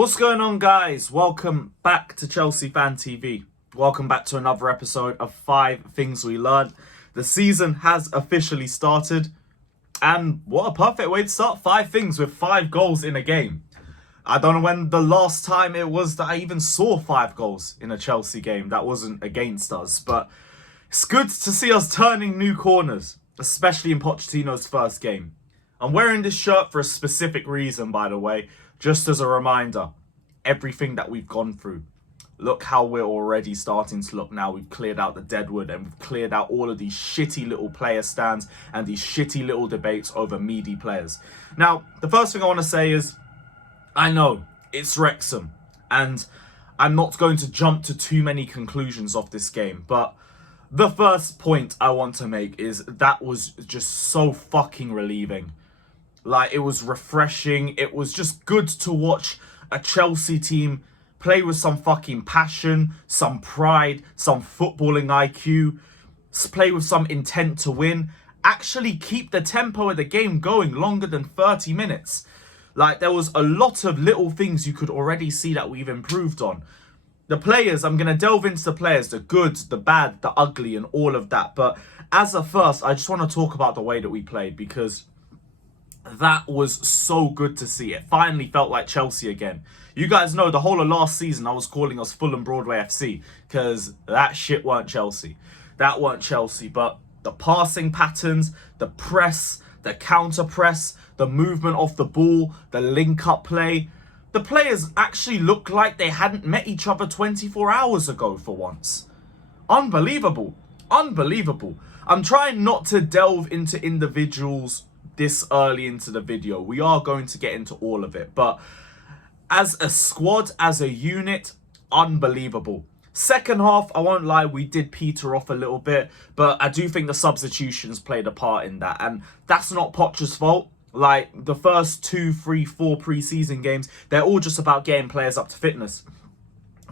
What's going on, guys? Welcome back to Chelsea Fan TV. Welcome back to another episode of 5 Things We Learned. The season has officially started, and what a perfect way to start. 5 things with 5 goals in a game. I don't know when the last time it was that I even saw 5 goals in a Chelsea game that wasn't against us, but it's good to see us turning new corners, especially in Pochettino's first game. I'm wearing this shirt for a specific reason, by the way. Just as a reminder, everything that we've gone through. Look how we're already starting to look now. We've cleared out the deadwood and we've cleared out all of these shitty little player stands and these shitty little debates over meaty players. Now, the first thing I want to say is, I know it's Wrexham and I'm not going to jump to too many conclusions of this game, but the first point I want to make is that was just so fucking relieving. Like, it was refreshing. It was just good to watch a Chelsea team play with some fucking passion, some pride, some footballing IQ, play with some intent to win, actually keep the tempo of the game going longer than 30 minutes. Like, there was a lot of little things you could already see that we've improved on. The players, I'm going to delve into the players, the good, the bad, the ugly, and all of that. But as a first, I just want to talk about the way that we played, because that was so good to see. It finally felt like Chelsea again. You guys know the whole of last season I was calling us Fulham Broadway FC because that shit weren't Chelsea. That weren't Chelsea. But the passing patterns, the press, the counter press, the movement off the ball, the link-up play. The players actually looked like they hadn't met each other 24 hours ago for once. Unbelievable. Unbelievable. I'm trying not to delve into individuals this early into the video. We are going to get into all of it, but as a squad, as a unit, unbelievable. Second half, I won't lie, we did peter off a little bit, but I do think the substitutions played a part in that, and that's not Poch's fault. Like, the first 2, 3, 4 pre-season games, they're all just about getting players up to fitness.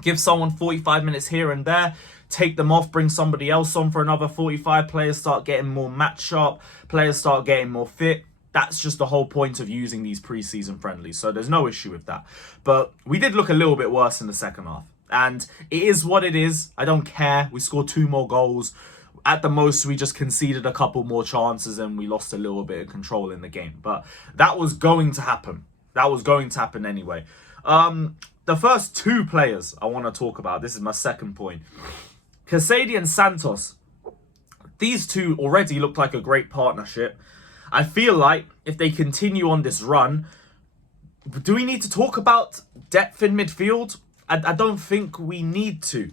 Give someone 45 minutes here and there, take them off, bring somebody else on for another 45. Players start getting more match sharp. Players start getting more fit. That's just the whole point of using these pre-season friendlies. So there's no issue with that. But we did look a little bit worse in the second half. And it is what it is. I don't care. We scored 2 more goals. At the most, we just conceded a couple more chances and we lost a little bit of control in the game. But that was going to happen. That was going to happen anyway. The first 2 players I want to talk about. This is my second point. Casadei and Santos, these two already look like a great partnership. I feel like if they continue on this run, do we need to talk about depth in midfield? I don't think we need to.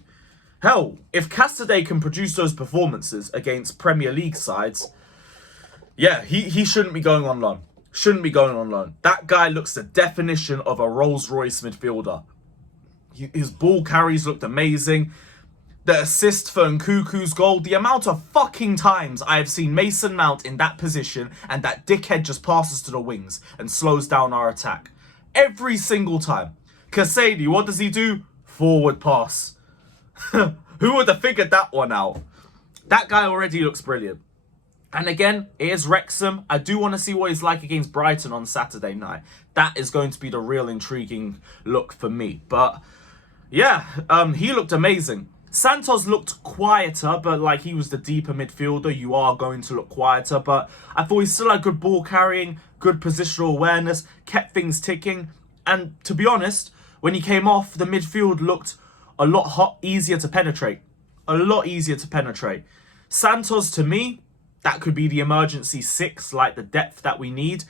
Hell, if Casadei can produce those performances against Premier League sides, yeah, he shouldn't be going on loan. Shouldn't be going on loan. That guy looks the definition of a Rolls-Royce midfielder. His ball carries looked amazing. The assist for Nkuku's goal, the amount of fucking times I have seen Mason Mount in that position and that dickhead just passes to the wings and slows down our attack. Every single time. Casadei, what does he do? Forward pass. Who would have figured that one out? That guy already looks brilliant. And again, it is Wrexham. I do want to see what he's like against Brighton on Saturday night. That is going to be the real intriguing look for me. But yeah, he looked amazing. Santos looked quieter, but like he was the deeper midfielder. You are going to look quieter, but I thought he still had good ball carrying, good positional awareness, kept things ticking. And to be honest, when he came off, the midfield looked a lot easier to penetrate. A lot easier to penetrate. Santos, to me, that could be the emergency 6, like the depth that we need.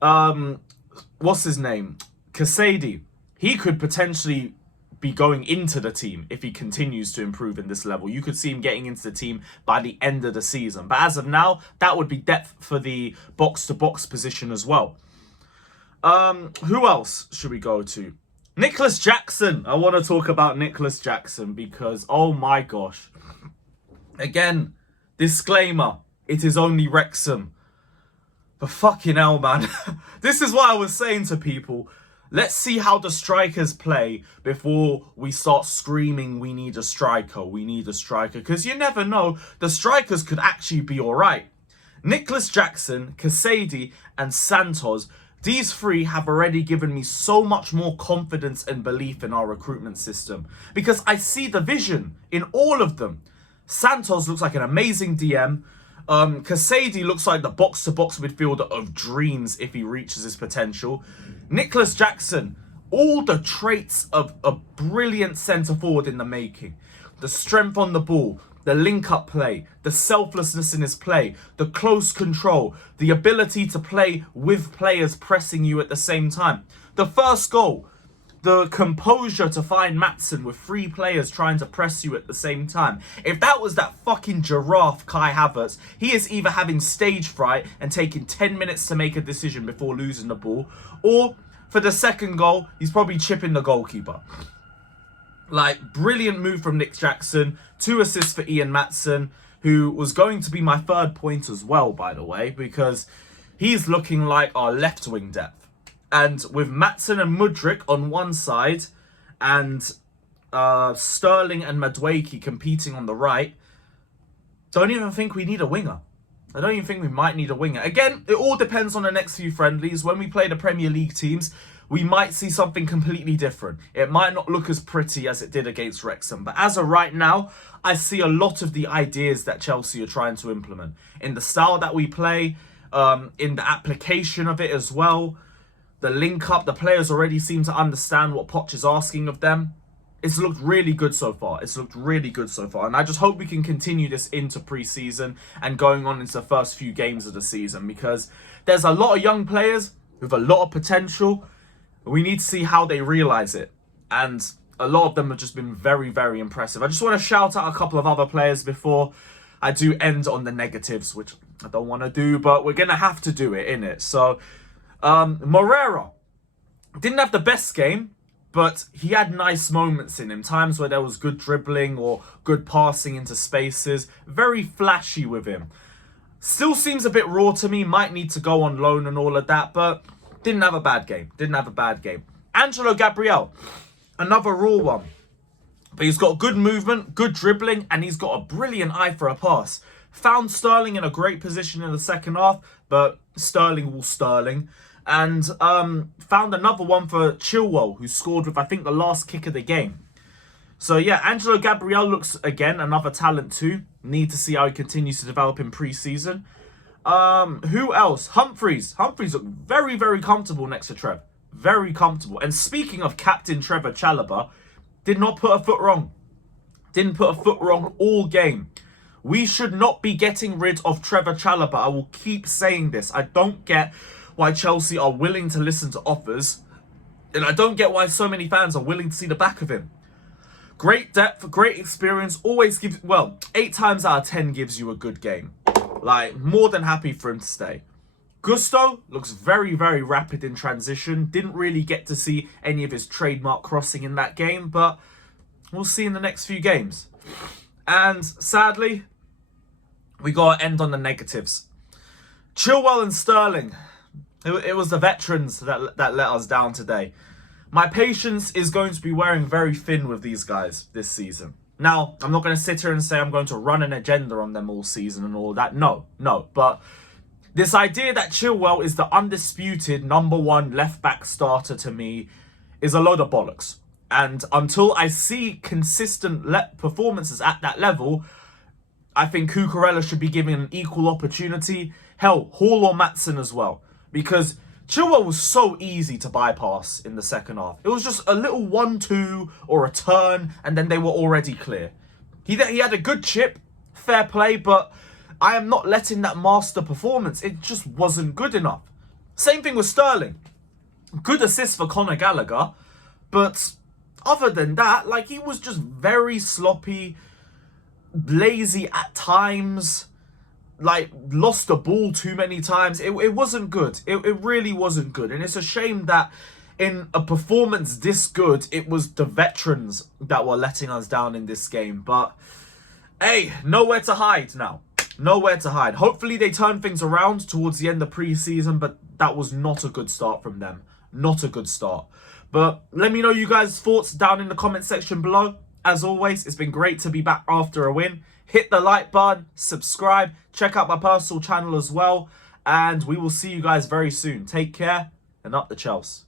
What's his name? Casadei. He could potentially be going into the team if he continues to improve in this level. You could see him getting into the team by the end of the season. But as of now, that would be depth for the box-to-box position as well. Who else should we go to? Nicolas Jackson. I want to talk about Nicolas Jackson because, oh my gosh. Again, disclaimer, it is only Wrexham. But fucking hell, man. This is what I was saying to people. Let's see how the strikers play before we start screaming, we need a striker, we need a striker. Because you never know, the strikers could actually be all right. Nicolas Jackson, Casadei and Santos, These three have already given me so much more confidence and belief in our recruitment system because I see the vision in all of them. Santos looks like an amazing DM. Casadei looks like the box-to-box midfielder of dreams if he reaches his potential. Nicolas Jackson, all the traits of a brilliant centre-forward in the making. The strength on the ball, the link-up play, the selflessness in his play, the close control, the ability to play with players pressing you at the same time. The first goal, the composure to find Maatsen with 3 players trying to press you at the same time. If that was that fucking giraffe Kai Havertz, he is either having stage fright and taking 10 minutes to make a decision before losing the ball, or for the second goal, he's probably chipping the goalkeeper. Like, brilliant move from Nick Jackson. 2 assists for Ian Maatsen, who was going to be my third point as well, by the way, because he's looking like our left wing depth. And with Maatsen and Mudryk on one side and Sterling and Madueke competing on the right, don't even think we need a winger. I don't even think we might need a winger. Again, it all depends on the next few friendlies. When we play the Premier League teams, we might see something completely different. It might not look as pretty as it did against Wrexham. But as of right now, I see a lot of the ideas that Chelsea are trying to implement. In the style that we play, in the application of it as well. The link-up, the players already seem to understand what Poch is asking of them. It's looked really good so far. And I just hope we can continue this into pre-season and going on into the first few games of the season, because there's a lot of young players with a lot of potential. We need to see how they realise it. And a lot of them have just been very, very impressive. I just want to shout out a couple of other players before I do end on the negatives, which I don't want to do, but we're going to have to do it, innit? So, Moreira didn't have the best game, but he had nice moments in him. Times where there was good dribbling or good passing into spaces. Very flashy with him. Still seems a bit raw to me. Might need to go on loan and all of that, but didn't have a bad game. Angelo Gabriel, another raw one. But he's got good movement, good dribbling, and he's got a brilliant eye for a pass. Found Sterling in a great position in the second half, but Sterling will Sterling. And found another one for Chilwell, who scored with, I think, the last kick of the game. So, yeah, Angelo Gabriel looks, again, another talent too. Need to see how he continues to develop in pre-season. Who else? Humphreys. Humphreys look very, very comfortable next to Trev. Very comfortable. And speaking of Captain Trevor Chalobah, did not put a foot wrong. Didn't put a foot wrong all game. We should not be getting rid of Trevor Chalobah. I will keep saying this. I don't get why Chelsea are willing to listen to offers. And I don't get why so many fans are willing to see the back of him. Great depth, great experience. Always gives, well, 8 times out of 10 gives you a good game. Like, more than happy for him to stay. Gusto looks very, very rapid in transition. Didn't really get to see any of his trademark crossing in that game, but we'll see in the next few games. And sadly, we got to end on the negatives. Chilwell and Sterling. It was the veterans that let us down today. My patience is going to be wearing very thin with these guys this season. Now, I'm not going to sit here and say I'm going to run an agenda on them all season and all that. No. But this idea that Chilwell is the undisputed #1 left-back starter to me is a load of bollocks. And until I see consistent performances at that level, I think Cucurella should be given an equal opportunity. Hell, Hall or Maatsen as well. Because Chilwell was so easy to bypass in the second half. It was just a little 1-2 or a turn, and then they were already clear. He had a good chip, fair play, but I am not letting that master performance. It just wasn't good enough. Same thing with Sterling. Good assist for Conor Gallagher, but other than that, like, he was just very sloppy, lazy at times. Like, lost the ball too many times. It wasn't good. It really wasn't good. And it's a shame that in a performance this good, it was the veterans that were letting us down in this game. But, hey, nowhere to hide now. Nowhere to hide. Hopefully they turn things around towards the end of pre-season, but that was not a good start from them. Not a good start. But let me know you guys' thoughts down in the comment section below. As always, it's been great to be back after a win. Hit the like button, subscribe, check out my personal channel as well, and we will see you guys very soon. Take care. and up the Chelsea.